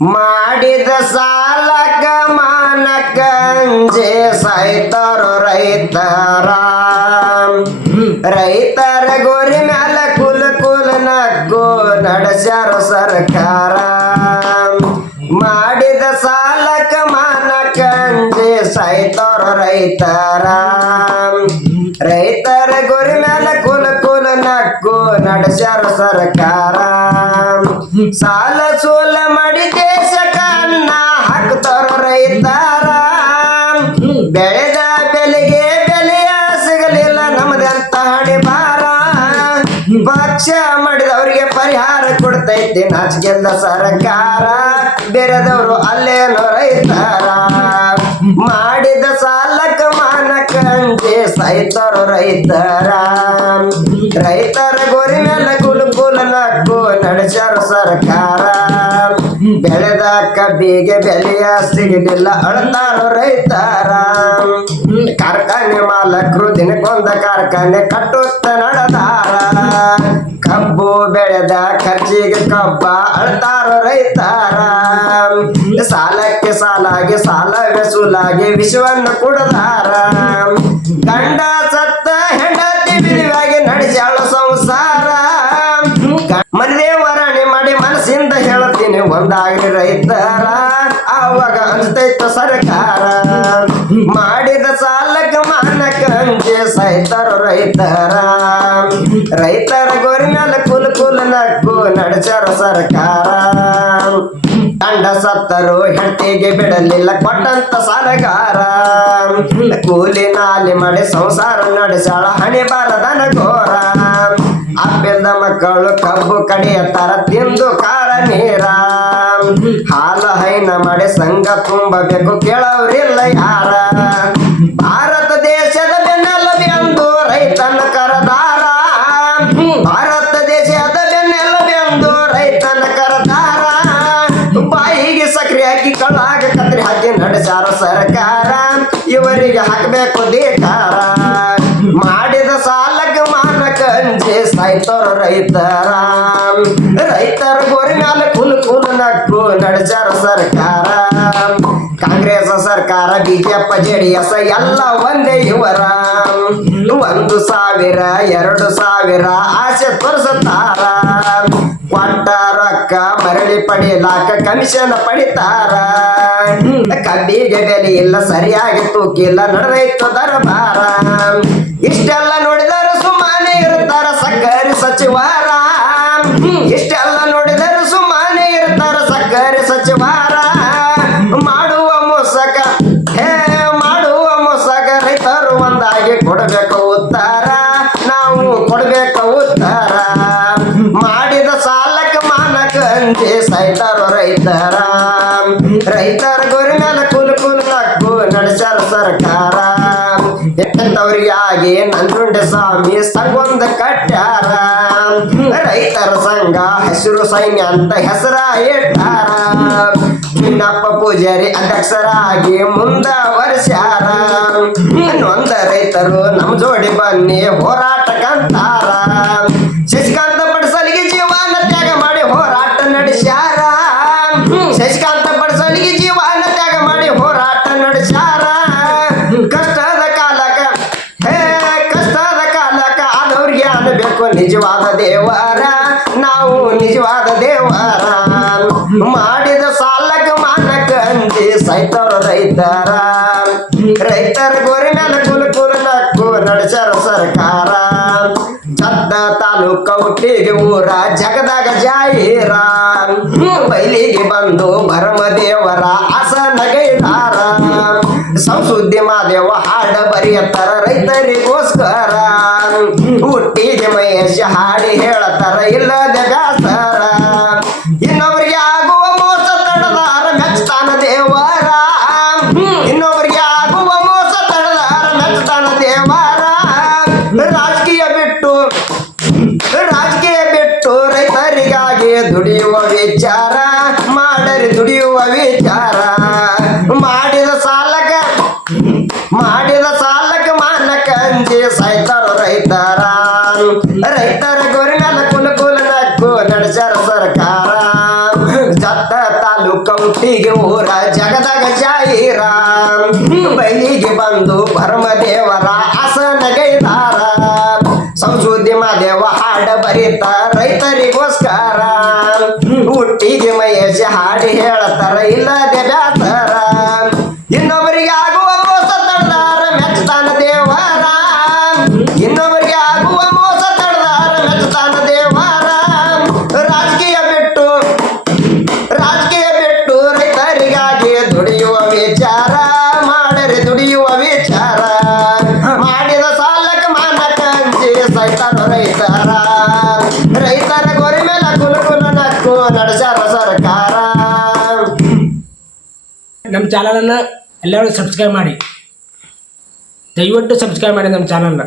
ಮಾಡಿದ ಸಾಲಕ ಮಾನಕ ಅಂಜೆ ಸಾಯ್ತಾರೋ ರೈತರ ರೈತರ ಗೋರಿ ಮ್ಯಾಲ ಕುಲ ಕುಲ ನಕ್ಕು ನಡೆಸ್ಯಾರ ಸರ್ಕಾರ ಮಾಡಿದ ಸಾಲಕ ಮಾನಕ ಅಂಜೆ ಸಾಯ್ತಾರೋ ರೈತರ ರೈತರ ಗೋರಿ ಮ್ಯಾಲ ಕುಲ ಕುಲ ನಕ್ಕು ನಡೆಸ್ಯಾರ ಸರ್ಕಾರ ಸಾಲ ಸೋಲ ಮಾಡಿ ದೇಶಕ್ಕ ಅನ್ನ ಹಾಕ್ತಾರ ರೈತರ ಬೆಳೆದ ಬೆಲೆಗೆ ಬೆಲೆಯ ಸಿಗಲಿಲ್ಲ ನಮ್ಮದಂತ ಹಣೆ ಬಾರ ಪಕ್ಷ ಮಾಡಿದವರಿಗೆ ಪರಿಹಾರ ಕೊಡ್ತೈತಿ ನಾಚಿಕೆಲ್ಲ ಸರ್ಕಾರ ಬೇರೆದವರು ಅಲ್ಲೇನೋ ರೈತರ ಮಾಡಿದ ಸಾಲಕ ಮಾನಕ ಅಂಜೆ ಸಾಯ್ತಾರ ರೈತರ ರೈತರ ಗೋರಿ ಮೇಲೆ ಕುಲು ಕುಲ ನಕ್ಕು ನಡೆಸ್ಯಾರ ಸರ್ಕಾರ ಬೆಳೆದ ಕಬ್ಬಿಗೆ ಬೆಲೆಯ ಸಿಗಲಿಲ್ಲ ಅಳ್ತಾರ ರೈತರ ಕಾರ್ಖಾನೆ ಮಾಲಕರು ದಿನಕ್ಕೊಂದ ಕಾರ್ಖಾನೆ ಕಟ್ಟುತ್ತ ನಡೆದಾರ ಕಬ್ಬು ಬೆಳೆದ ಖರ್ಚಿಗೆ ಕಬ್ಬ ಅಳ್ತಾರ ರೈತರ ಸಾಲಕ್ಕೆ ಸಾಲಾಗಿ ಸಾಲ ವೆಸುಲಾಗಿ ವಿಷವನ್ನು ಕುಡದಾರ ಗಂಡ ಸತ್ತ ಹೆಂಡತಿ ಬಿರಿವಾಗಿ ನಡೆಸ್ಯಾಳ ಸಂಸಾರ ಮನೆ ವರಣೆ ಮಾಡಿ ಮನಸ್ಸಿಂದ ಹೇಳ್ತೀನಿ ಒಂದಾಗ್ಲಿ ರೈತರ ಆವಾಗ ಅನ್ಸ್ತೈತ ಸರ್ಕಾರ ಮಾಡಿದ ಸಾಲಕ ಮಾನಕ ಅಂಜೆ ಸಾಯ್ತಾರ ರೈತರ ರೈತರ ಗೋರಿ ಮೇಲೆ ಕುಲ ಕುಲ ನಕ್ಕು ನಡೆಸ್ಯಾರ ಸರ್ಕಾರ ಗಂಡ ಸತ್ತರು ಹೆಂಡತಿಗೆ ಬಿಡಲಿಲ್ಲ ಕೊಟ್ಟಂತ ಸಾಲಗಾರ ಕೂಲಿ ನಾಲಿ ಮಾಡಿ ಸಂಸಾರ ನಡೆಸ್ಯಾಳ ಹಣೆ ಬಾರದನ ಘೋರ ಅಪ್ಪಿಲ್ದ ಮಕ್ಕಳು ಕಬ್ಬು ಕಡಿಯತ್ತಾರ ತಿಂದು ಕಾಳ ನೀರ ಹಾಲ ಹೈನ ಮಾಡಿ ಸಂಘ ತುಂಬಬೇಕು ಕೇಳವ್ರಿಲ್ಲ ಯಾರ ಭಾರತ ದೇಶದ ಬೆನ್ನೆಲುಬು ಎಂದು ರೈತನ ಕರದಾರ ಭಾರತ ದೇಶದ ಬೆನ್ನೆಲುಬು ಎಂದು ರೈತನ ಕರದಾರ ಬಾಯಿಗೆ ಸಕ್ರೆ ಹಾಕಿ ಕಳ್ಳಾಗ ಕತ್ರಿ ಹಾಕಿ ನಡೆಸ್ಯಾರ ಸರ್ಕಾರ ಇವರಿಗೆ ಹಾಕಬೇಕು ಧಿಕ್ಕಾರ ಮಾಡಿದ ಸಾಲಕ ಮಾನಕ ಅಂಜೆ ಸಾಯ್ತಾರ ರೈತರ ರೈತರ ಗೋರಿ ಮ್ಯಾಲ ಕುಲು ಕುಲು ನಕ್ಕು ನಡೆಸ್ಯಾರ ಸರ್ಕಾರ ಕಾಂಗ್ರೆಸ್ ಸರ್ಕಾರ ಬಿಜೆಪಿ ಜೆಡಿಎಸ್ ಎಲ್ಲ ಒಂದೇ ಇವರ 1,000 2,000 ಆಸೆ ತೋರಿಸುತ್ತಾರ ಕೊಟ್ಟ ರೊಕ್ಕ ಮರಳಿ ಪಡೆಯಲಾಕ ಕಮಿಷನ್ ಪಡಿತಾರ ಕಬ್ಬಿಗೆ ಬೆಲೆ ಇಲ್ಲ ಸರಿಯಾಗಿ ತೂಕಿಲ್ಲ ನಡೆದೈತು ದರಬಾರ ಇಷ್ಟೆಲ್ಲ ನೋಡಿದರು ಸುಮ್ಮನೆ ಇರ್ತಾರ ಸಕ್ಕರೆ ಸಚಿವರ ಇಷ್ಟೆಲ್ಲ ನೋಡಿದರು ಸುಮ್ಮನೆ ಇರ್ತಾರ ಸಕ್ಕರೆ ಸಚಿವರ ಮಾಡುವ ಮೋಸಕ ಮಾಡುವ ಮೋಸಕ ರೈತರು ಒಂದಾಗಿ ಕೊಡಬೇಕು ಉತ್ತರ ನಾವು ಕೊಡಬೇಕು ಉತ್ತರ ಮಾಡಿದ ಸಾಲಕ ಮಾನಕ ಅಂಜೆ ಸಾಯ್ತಾರ ರೈತರ ರೈತರ ಗೋರಿ ಮೇಲೆ ಕುಲು ಕುಲು ನಕ್ಕು ನಡೆಸ್ಯಾರ ಸರ್ಕಾರ ಎಂತವ್ರಿಗೆ ಆಗಿ ನಂಜುಂಡೆ ಸ್ವಾಮಿ ಸಂಗೊಂದ ಕಟ್ಟ್ಯಾರ ರೈತರ ಸಂಘ ಹಸಿರು ಸೈನ್ಯ ಅಂತ ಹೆಸರ ಇಟ್ಟಾರ ಚಿನ್ನಪ್ಪ ಪೂಜಾರಿ ಅಧ್ಯಕ್ಷರಾಗಿ ಮುಂದವರ್ಸ್ಯಾರ ನೊಂದ ರೈತರು ನಮ್ ಜೋಡಿ ಬನ್ನಿ ಹೋರಾಟಕ್ಕಂತಾರ ಶಶಿಕಾಂತ ಪಡ್ಸಲಿಗೆ ಜೀವನ ತ್ಯಾಗ ಮಾಡಿ ಹೋರಾಟ ನಡೆಸ್ಯಾರ ಶಶಿಕಾಂತ ಪಡ್ಸಲಿಗೆ ಜೀವನ ತ್ಯಾಗ ಮಾಡಿ ಹೋರಾಟ ನಡೆಸ್ಯಾರ ಕಷ್ಟದ ಕಾಲಕ ಆದವ್ರಿಗೆ ಅನ್ನಬೇಕು ನಿಜವಾದ ದೇವರ ನಾವು ನಿಜವಾದ ದೇವರ ಮಾಡಿದ ಸಾಲಕ ಮಾನಕ ಅಂಜೆ ಸಾಯ್ತಾರ ರೈತರ ರೈತರ ಗೋರಿ ಮೇಲೆ ಕುಲು ಕುಲು ನಕ್ಕು ನಡೆಸ್ಯಾರ ಸರ್ಕಾರ ಚದ್ದ ತಾಲೂಕ ಹುಟ್ಟಿಗೆ ಊರ ಜಗದಾಗ ಜಾಹೀರ ಬೈಲಿಗೆ ಬಂದು ಭರಮದೇವರ ಆಸನಗೈದಾರ ಸಂಸುದ್ದಿ ಮಾದೇವ ಹಾಡ ಬರೆಯತ್ತಾರ ರೈತರಿಗೋಸ್ಕರ ಹುಟ್ಟಿಗೆ ಮಹೇಶ ಹಾಡಿ ಹೇಳತ್ತಾರ ಇಲ್ಲದ ಬ್ಯಾಸರ ಇನ್ನೊಬ್ಬರಿಗೆ ಆಗುವ ಮೋಸ ತಡದಾರ ಮೆಚ್ತಾನ ದೇವರ ಇನ್ನೊಬ್ಬರಿಗೆ ಆಗುವ ಮೋಸ ತಡದಾರ ಮೆಚ್ತಾನ ದೇವರ ರಾಜಕೀಯ ಬಿಟ್ಟು ರೈತರಿಗಾಗಿ ದುಡಿಯುವ ವಿಚಾರ ಮಾಡರಿ ದುಡಿಯುವ ವಿಚಾರ ಮಾಡಿದ ಸಾಲಕ ಮಾನಕ ಅಂಜೆ ಸಾಯ್ತಾರ ರೈತರ ರೈತರ ಗೋರಿ ಮೇಲೆ ಕುಲ ಕುಲ ನಕ್ಕು ನಡೆಸ್ಯಾರ ಸರ್ಕಾರ ಜತ್ತ ತಾಲೂಕ ಹುಟ್ಟಿಗೆ ಊರ ಜಗದಾಗ ಜಾಹೀರ ಬೈಲಿಗೆ ಬಂದು ಭರಮದೇವರ ಆಸನಗೈದಾರ ಸಂಶೋಧಿ ಮಾದೇವ ಹಾಡ ಬರೀತ ರೈತರಿಗೋಸ್ಕರ ಹುಟ್ಟಿಗೆ ಮಹೇಶ ಹಾಡಿ ಹೇಳತಾರ ಇಲ್ಲದೆ ಬ್ಯಾತರ ಇನ್ನೊಬ್ಬರಿಗೆ ಆಗುವ ಮೋಸ ತಡ್ದಾರ ಮೆಚ್ಚತಾನ ದೇವರ ಇನ್ನೊಬ್ಬರಿಗೆ ಆಗುವ ಮೋಸ ತಡ್ದಾರ ಮೆಚ್ಚತಾನ ದೇವರ ರಾಜಕೀಯ ಬಿಟ್ಟು ರೈತರಿಗಾಗಿ ದುಡಿಯುವ ವಿಚಾರ ಮಾಡರೆ ದುಡಿಯುವ ವಿಚಾರ ಮಾಡಿದ ಸಾಲಕ್ಕೆ ಮಾನಕ ಅಂಜಿ ಸೈತಾನ ರೈತರ ಗೊರಿ ಮೇಲೆ ಕುಲು ನಕ್ಕು ನಡೆಸ್ಯಾರ ಸರ್ಕಾರ. ನಮ್ಮ ಚಾನಲನ್ನು ಎಲ್ಲರೂ ಸಬ್ಸ್ಕ್ರೈಬ್ ಮಾಡಿ, ದಯವಿಟ್ಟು ಸಬ್ಸ್ಕ್ರೈಬ್ ಮಾಡಿ ನಮ್ಮ ಚಾನಲ್ನ.